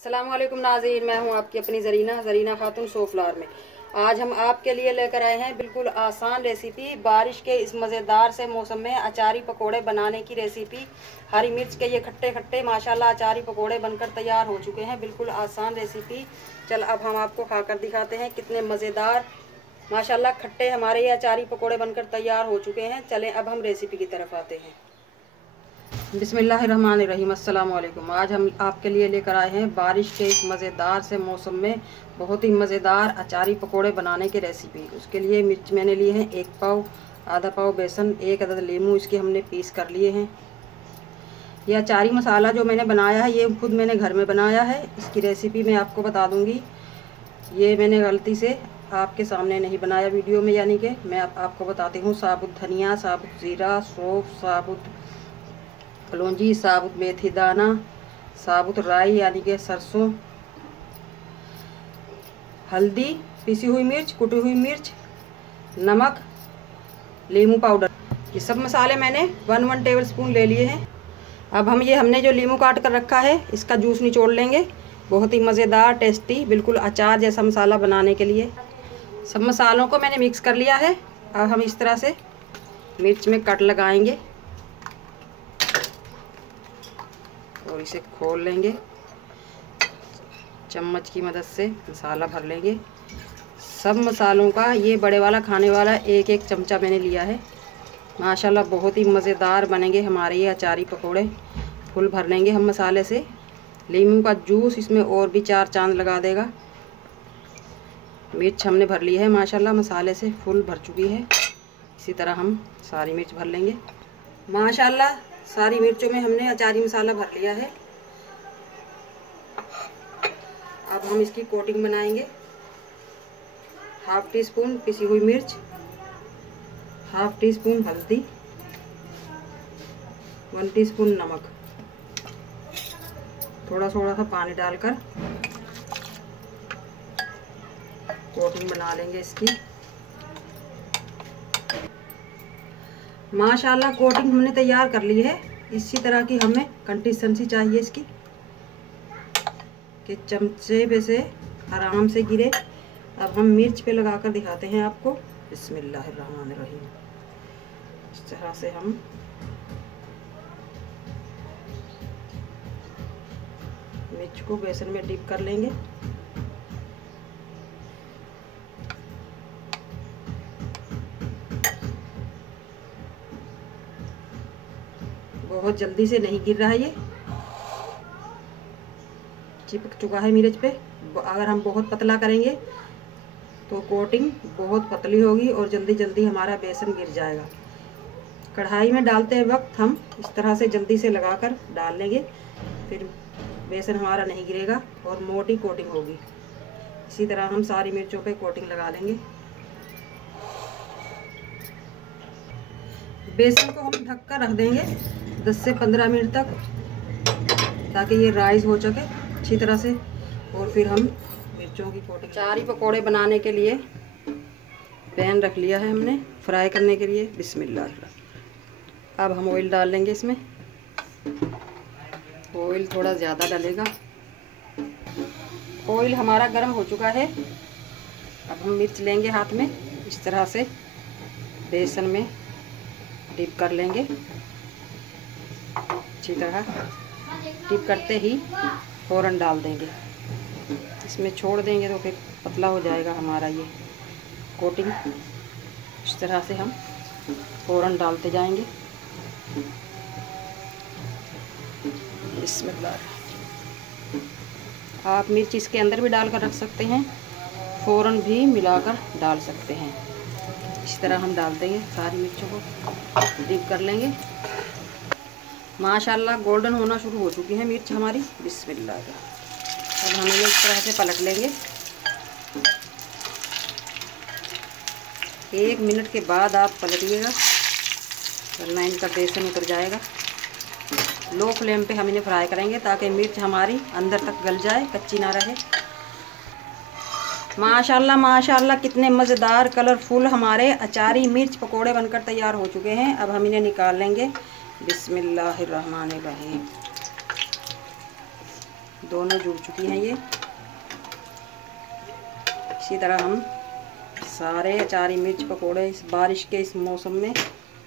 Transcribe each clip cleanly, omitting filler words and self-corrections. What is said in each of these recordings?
अस्सलाम वालेकुम नाज़रीन, मैं हूं आपकी अपनी ज़रीना खातून सोफ्लावर में। आज हम आपके लिए लेकर आए हैं बिल्कुल आसान रेसिपी, बारिश के इस मज़ेदार से मौसम में अचारी पकोड़े बनाने की रेसिपी। हरी मिर्च के ये खट्टे खट्टे माशाल्लाह अचारी पकोड़े बनकर तैयार हो चुके हैं। बिल्कुल आसान रेसिपी। चल अब हम आपको खाकर दिखाते हैं कितने मज़ेदार माशाल्लाह खट्टे हमारे ये अचारी पकोड़े बनकर तैयार हो चुके हैं। चलें अब हम रेसिपी की तरफ आते हैं। बिस्मिल्लाहिर्रहमानिर्रहीम, अस्सलाम वालेकुम। आज हम आपके लिए लेकर आए हैं बारिश के इस मज़ेदार से मौसम में बहुत ही मज़ेदार अचारी पकोड़े बनाने की रेसिपी। उसके लिए मिर्च मैंने लिए हैं 1 पाव, आधा पाव बेसन, 1 अदद लीमू इसके हमने पीस कर लिए हैं। यह अचारी मसाला जो मैंने बनाया है ये खुद मैंने घर में बनाया है। इसकी रेसिपी मैं आपको बता दूँगी। ये मैंने गलती से आपके सामने नहीं बनाया वीडियो में, यानी कि मैं आपको बताती हूँ। साबुत धनिया, साबुत ज़ीरा, सौंफ, साबुत कलौंजी, साबुत मेथी दाना, साबुत राई यानी कि सरसों, हल्दी, पिसी हुई मिर्च, कुटी हुई मिर्च, नमक, लीमू पाउडर, ये सब मसाले मैंने 1 टेबल स्पून ले लिए हैं। अब हमने जो लीमू काट कर रखा है इसका जूस निचोड़ लेंगे। बहुत ही मज़ेदार टेस्टी बिल्कुल अचार जैसा मसाला बनाने के लिए सब मसालों को मैंने मिक्स कर लिया है। अब हम इस तरह से मिर्च में कट लगाएंगे और इसे खोल लेंगे। चम्मच की मदद से मसाला भर लेंगे। सब मसालों का ये बड़े वाला खाने वाला 1-1 चमचा मैंने लिया है। माशाल्लाह बहुत ही मज़ेदार बनेंगे हमारे ये अचारी पकोड़े। फुल भर लेंगे हम मसाले से। लीमू का जूस इसमें और भी 4 चांद लगा देगा। मिर्च हमने भर ली है, माशाल्लाह मसाले से फुल भर चुकी है। इसी तरह हम सारी मिर्च भर लेंगे। माशाल्लाह सारी मिर्चों में हमने अचारी मसाला भर लिया है। अब हम इसकी कोटिंग बनाएंगे। 1/2 टीस्पून पिसी हुई मिर्च, 1/2 टीस्पून हल्दी, 1 टीस्पून नमक, थोड़ा सा पानी डालकर कोटिंग बना लेंगे इसकी। माशाल्लाह कोटिंग हमने तैयार कर ली है। इसी तरह की हमें कंसिस्टेंसी चाहिए इसकी कि चमचे पे से आराम से गिरे। अब हम मिर्च पे लगा कर दिखाते हैं आपको। बिस्मिल्लाहिर्रहमानिर्रहीम। इस तरह से हम मिर्च को बेसन में डिप कर लेंगे। बहुत जल्दी से नहीं गिर रहा है, ये चिपक चुका है मिर्च पे। अगर हम बहुत पतला करेंगे तो कोटिंग बहुत पतली होगी और जल्दी हमारा बेसन गिर जाएगा। कढ़ाई में डालते वक्त हम इस तरह से जल्दी से लगाकर डाल लेंगे, फिर बेसन हमारा नहीं गिरेगा और मोटी कोटिंग होगी। इसी तरह हम सारी मिर्चों पे कोटिंग लगा लेंगे। बेसन को हम ढक कर रख देंगे 10 से 15 मिनट तक, ताकि ये राइज हो सके अच्छी तरह से। और फिर हम मिर्चों की कोटिंग। अचारी पकोड़े बनाने के लिए पैन रख लिया है हमने फ्राई करने के लिए। बिस्मिल्लाह। अब हम ऑयल डाल लेंगे इसमें। ऑयल थोड़ा ज़्यादा डालेगा। ऑयल हमारा गर्म हो चुका है। अब हम मिर्च लेंगे हाथ में, इस तरह से बेसन में डिप कर लेंगे। अच्छी तरह डिप करते ही फ़ौरन डाल देंगे। इसमें छोड़ देंगे तो फिर पतला हो जाएगा हमारा ये कोटिंग। इस तरह से हम फ़ौरन डालते जाएंगे। बिस्मिल्लाह। आप मिर्च इसके अंदर भी डालकर रख सकते हैं, फ़ौरन भी मिलाकर डाल सकते हैं। इस तरह हम डाल देंगे, सारी मिर्चों को डिप कर लेंगे। माशाल्लाह गोल्डन होना शुरू हो चुकी है मिर्च हमारी। बिस्मिल्लाह। अब हम इन्हें इस तरह से पलट लेंगे। 1 मिनट के बाद आप पलटिएगा वरना इनका बेसन उतर जाएगा। लो फ्लेम पे हम इन्हें फ्राई करेंगे ताकि मिर्च हमारी अंदर तक गल जाए, कच्ची ना रहे। माशाल्लाह कितने मज़ेदार कलरफुल हमारे अचारी मिर्च पकोड़े बनकर तैयार हो चुके हैं। अब हम इन्हें निकाल लेंगे। बिस्मिल्लाहिर्रहमानिर्रहीम। दोनों जुड़ चुकी हैं ये। इसी तरह हम सारे अचारी मिर्च पकोड़े इस बारिश के इस मौसम में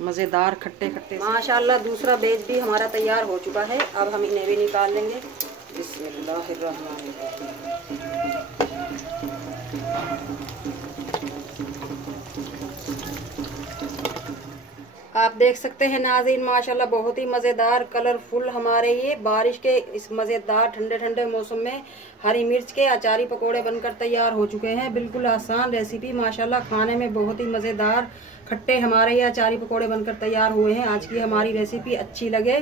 मज़ेदार खट्टे खट्टे। माशाल्लाह दूसरा बैच भी हमारा तैयार हो चुका है। अब हम इन्हें भी निकाल लेंगे। बिस्मिल्लाहिर्रहमानिर्रहीम। आप देख सकते हैं नाज़रीन, माशाल्लाह बहुत ही मज़ेदार कलरफुल हमारे ये बारिश के इस मज़ेदार ठंडे ठंडे मौसम में हरी मिर्च के अचारी पकोड़े बनकर तैयार हो चुके हैं। बिल्कुल आसान रेसिपी, माशाल्लाह खाने में बहुत ही मज़ेदार खट्टे हमारे ये अचारी पकोड़े बनकर तैयार हुए हैं। आज की हमारी रेसिपी अच्छी लगे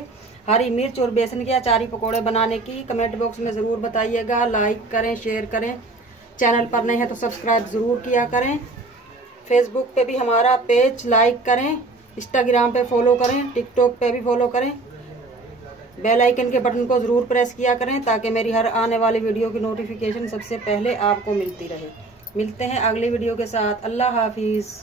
हरी मिर्च और बेसन के अचारी पकोड़े बनाने की कमेंट बॉक्स में ज़रूर बताइएगा। लाइक करें, शेयर करें। चैनल पर नए हैं तो सब्सक्राइब ज़रूर किया करें। फेसबुक पे भी हमारा पेज लाइक करें, इंस्टाग्राम पे फॉलो करें, टिकटॉक पे भी फॉलो करें। बेल आइकन के बटन को ज़रूर प्रेस किया करें ताकि मेरी हर आने वाली वीडियो की नोटिफिकेशन सबसे पहले आपको मिलती रहे। मिलते हैं अगली वीडियो के साथ। अल्लाह हाफिज़।